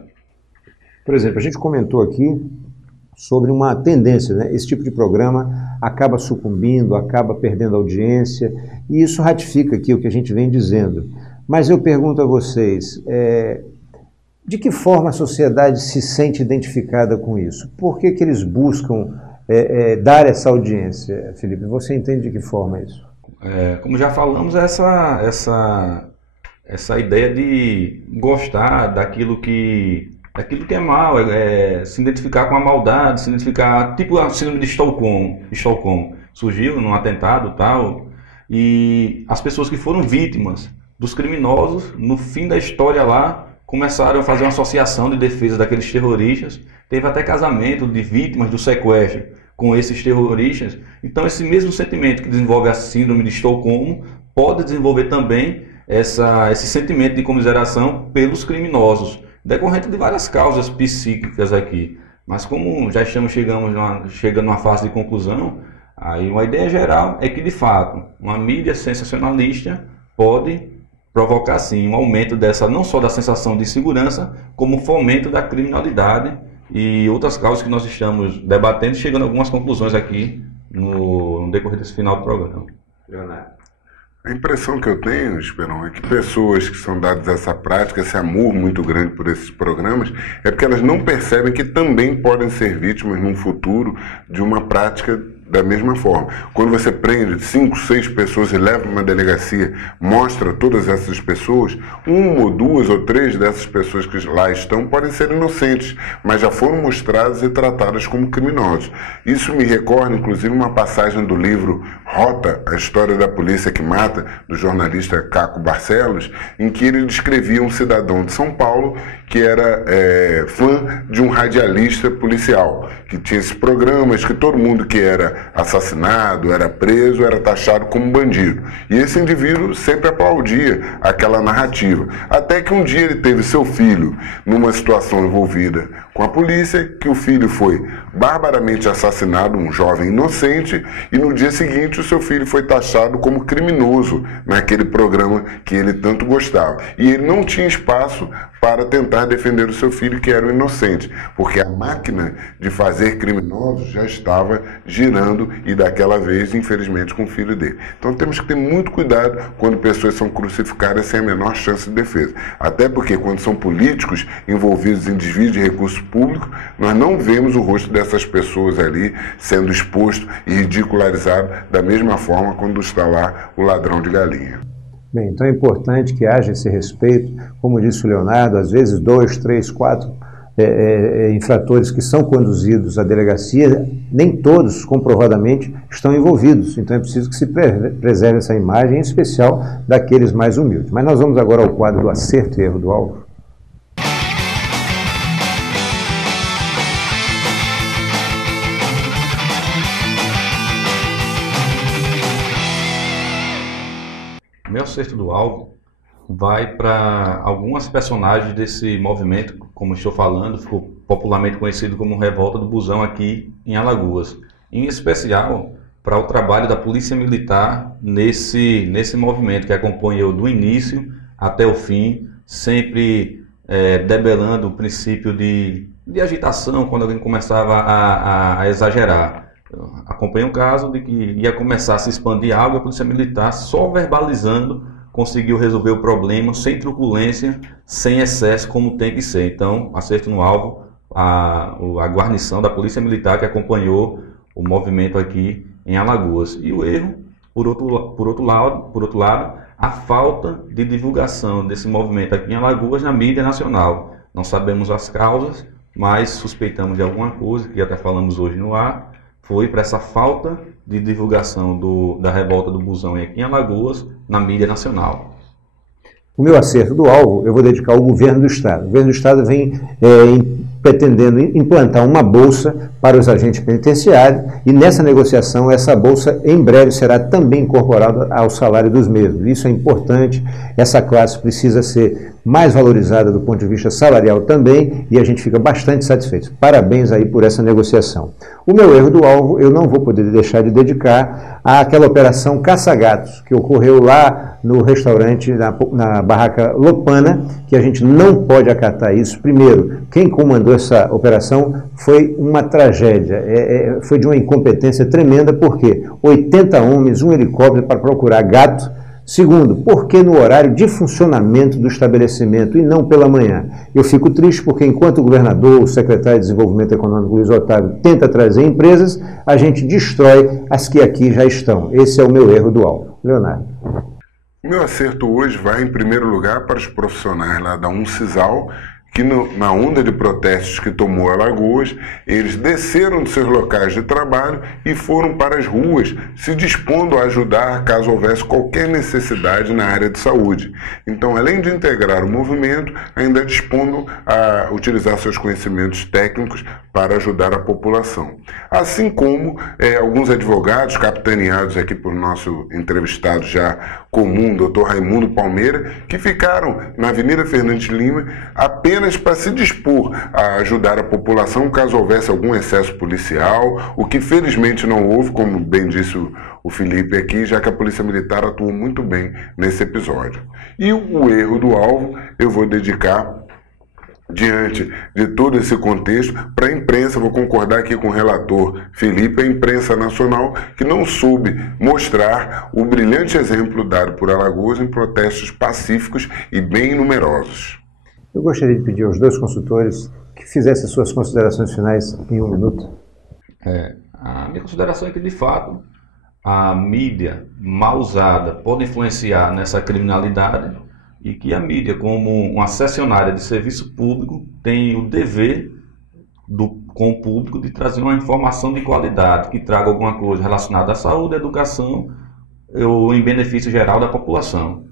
Por exemplo, a gente comentou aqui sobre uma tendência, né? Esse tipo de programa acaba sucumbindo, acaba perdendo audiência, e isso ratifica aqui o que a gente vem dizendo. Mas eu pergunto a vocês, de que forma a sociedade se sente identificada com isso? Por que que eles buscam dar essa audiência, Felipe? Você entende de que forma isso? Como já falamos, essa ideia de gostar daquilo que é mal, se identificar com a maldade, se identificar, tipo a síndrome de Estocolmo, surgiu num atentado tal, e as pessoas que foram vítimas dos criminosos, no fim da história lá, começaram a fazer uma associação de defesa daqueles terroristas, teve até casamento de vítimas do sequestro com esses terroristas. Então esse mesmo sentimento que desenvolve a síndrome de Estocolmo pode desenvolver também esse sentimento de comiseração pelos criminosos, decorrente de várias causas psíquicas aqui. Mas como já estamos chegando numa fase de conclusão, aí uma ideia geral é que, de fato, uma mídia sensacionalista pode provocar, sim, um aumento não só da sensação de segurança, como fomento da criminalidade e outras causas que nós estamos debatendo, chegando a algumas conclusões aqui no decorrer desse final do programa. Leonardo. A impressão que eu tenho, Esperon, é que pessoas que são dadas a essa prática, esse amor muito grande por esses programas, é porque elas não percebem que também podem ser vítimas num futuro de uma prática da mesma forma. Quando você prende 5, 6 pessoas e leva para uma delegacia, mostra todas essas pessoas, 1 ou 2 ou 3 dessas pessoas que lá estão podem ser inocentes, mas já foram mostradas e tratadas como criminosos. Isso me recorda, inclusive, uma passagem do livro Rota, a história da polícia que mata, do jornalista Caco Barcelos, em que ele descrevia um cidadão de São Paulo que era fã de um radialista policial, que tinha esses programas que todo mundo que era assassinado, era preso, era taxado como bandido. E esse indivíduo sempre aplaudia aquela narrativa. Até que um dia ele teve seu filho numa situação envolvida com a polícia, que o filho foi barbaramente assassinado, um jovem inocente, e no dia seguinte o seu filho foi taxado como criminoso naquele programa que ele tanto gostava. E ele não tinha espaço para tentar defender o seu filho, que era um inocente, porque a máquina de fazer criminosos já estava girando, e daquela vez, infelizmente, com o filho dele. Então temos que ter muito cuidado quando pessoas são crucificadas sem a menor chance de defesa. Até porque quando são políticos envolvidos em desvio de recursos públicos, nós não vemos o rosto dessas pessoas ali sendo exposto e ridicularizado da mesma forma quando está lá o ladrão de galinha. Bem, então é importante que haja esse respeito, como disse o Leonardo, às vezes 2, 3, 4 infratores que são conduzidos à delegacia, nem todos comprovadamente estão envolvidos, então é preciso que se preserve essa imagem, em especial daqueles mais humildes. Mas nós vamos agora ao quadro do acerto e erro do alvo. Meu acerto do alvo vai para algumas personagens desse movimento, como estou falando, ficou popularmente conhecido como Revolta do Busão aqui em Alagoas. Em especial para o trabalho da Polícia Militar nesse movimento que acompanhou do início até o fim, sempre debelando o princípio de agitação quando alguém começava a exagerar. Acompanhei um caso de que ia começar a se expandir algo, a Polícia Militar, só verbalizando, conseguiu resolver o problema sem truculência, sem excesso, como tem que ser. Então, acerto no alvo, a guarnição da Polícia Militar que acompanhou o movimento aqui em Alagoas. E o erro, por outro lado, a falta de divulgação desse movimento aqui em Alagoas na mídia nacional. Não sabemos as causas, mas suspeitamos de alguma coisa, que até falamos hoje no ar, foi para essa falta de divulgação da Revolta do Busão aqui em Alagoas na mídia nacional. O meu acerto do alvo eu vou dedicar ao governo do Estado. O governo do Estado vem pretendendo implantar uma bolsa para os agentes penitenciários e nessa negociação essa bolsa em breve será também incorporada ao salário dos mesmos. Isso é importante, essa classe precisa ser mais valorizada do ponto de vista salarial também e a gente fica bastante satisfeito. Parabéns aí por essa negociação. O meu erro do alvo eu não vou poder deixar de dedicar àquela operação Caça-Gatos que ocorreu lá no restaurante, na barraca Lopana, que a gente não pode acatar isso. Primeiro, quem comandou essa operação foi uma tragédia, foi de uma incompetência tremenda, porque 80 homens, um helicóptero para procurar gato. Segundo, porque no horário de funcionamento do estabelecimento e não pela manhã. Eu fico triste porque enquanto o governador, o secretário de Desenvolvimento Econômico, Luiz Otávio, tenta trazer empresas, a gente destrói as que aqui já estão. Esse é o meu erro do alvo. Leonardo. Meu acerto hoje vai, em primeiro lugar, para os profissionais lá da Uncisal, que na onda de protestos que tomou Alagoas, eles desceram de seus locais de trabalho e foram para as ruas, se dispondo a ajudar caso houvesse qualquer necessidade na área de saúde. Então, além de integrar o movimento, ainda dispondo a utilizar seus conhecimentos técnicos para ajudar a população. Assim como alguns advogados, capitaneados aqui por nosso entrevistado já comum, Dr. Raimundo Palmeira, que ficaram na Avenida Fernandes Lima apenas para se dispor a ajudar a população caso houvesse algum excesso policial, o que felizmente não houve, como bem disse o Felipe aqui, já que a Polícia Militar atuou muito bem nesse episódio. E o erro do alvo eu vou dedicar, diante de todo esse contexto, para a imprensa. Vou concordar aqui com o relator Felipe, a imprensa nacional que não soube mostrar o brilhante exemplo dado por Alagoas em protestos pacíficos e bem numerosos. Eu gostaria de pedir aos dois consultores que fizessem suas considerações finais em 1 minuto. A minha consideração é que, de fato, a mídia mal usada pode influenciar nessa criminalidade e que a mídia, como uma cessionária de serviço público, tem o dever com o público de trazer uma informação de qualidade, que traga alguma coisa relacionada à saúde, à educação ou em benefício geral da população.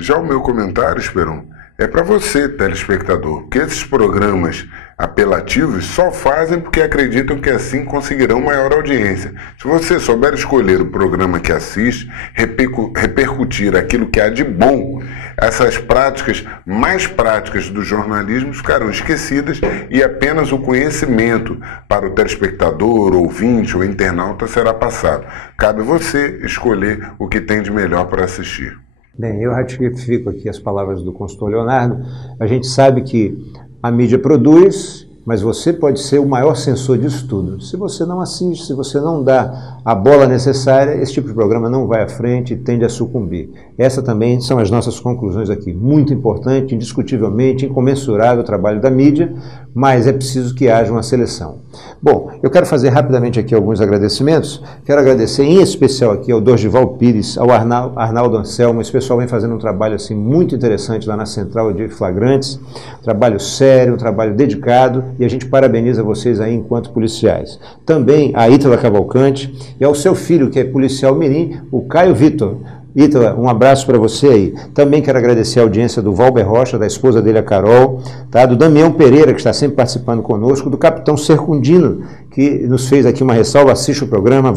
Já o meu comentário, Esperon, é para você, telespectador, que esses programas apelativos só fazem porque acreditam que assim conseguirão maior audiência. Se você souber escolher o programa que assiste, repercutir aquilo que há de bom, essas práticas mais práticas do jornalismo ficarão esquecidas e apenas o conhecimento para o telespectador, ouvinte ou internauta será passado. Cabe você escolher o que tem de melhor para assistir. Bem, eu ratifico aqui as palavras do consultor Leonardo. A gente sabe que a mídia produz, mas você pode ser o maior censor disso tudo. Se você não assiste, se você não dá a bola necessária, esse tipo de programa não vai à frente e tende a sucumbir. Essas também são as nossas conclusões aqui. Muito importante, indiscutivelmente, incomensurável o trabalho da mídia, mas é preciso que haja uma seleção. Bom, eu quero fazer rapidamente aqui alguns agradecimentos. Quero agradecer em especial aqui ao Dorival Pires, ao Arnaldo Anselmo. Esse pessoal vem fazendo um trabalho assim, muito interessante lá na Central de Flagrantes. Trabalho sério, um trabalho dedicado, e a gente parabeniza vocês aí enquanto policiais. Também a Ítala Cavalcante e ao seu filho, que é policial mirim, o Caio Vitor. Ítala, um abraço para você aí. Também quero agradecer a audiência do Valber Rocha, da esposa dele, a Carol, tá? Do Damião Pereira, que está sempre participando conosco, do Capitão Sercundino, que nos fez aqui uma ressalva, assiste o programa,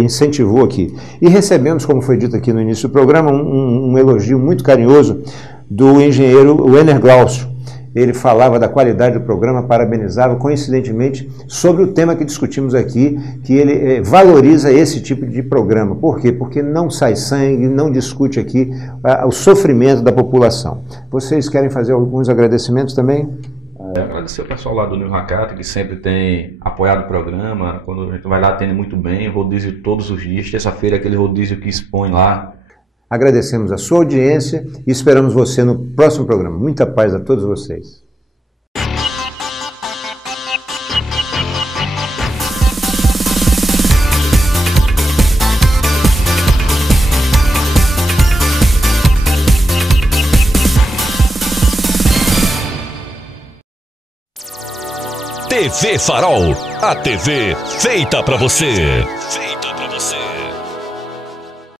incentivou aqui. E recebemos, como foi dito aqui no início do programa, um elogio muito carinhoso do engenheiro Wenner Glaucio. Ele falava da qualidade do programa, parabenizava, coincidentemente, sobre o tema que discutimos aqui, que ele valoriza esse tipo de programa. Por quê? Porque não sai sangue, não discute aqui o sofrimento da população. Vocês querem fazer alguns agradecimentos também? Agradecer o pessoal lá do New Hakata, que sempre tem apoiado o programa. Quando a gente vai lá, atende muito bem, rodízio todos os dias. Terça-feira é aquele rodízio que expõe lá. Agradecemos a sua audiência e esperamos você no próximo programa. Muita paz a todos vocês. TV Farol, a TV feita pra você.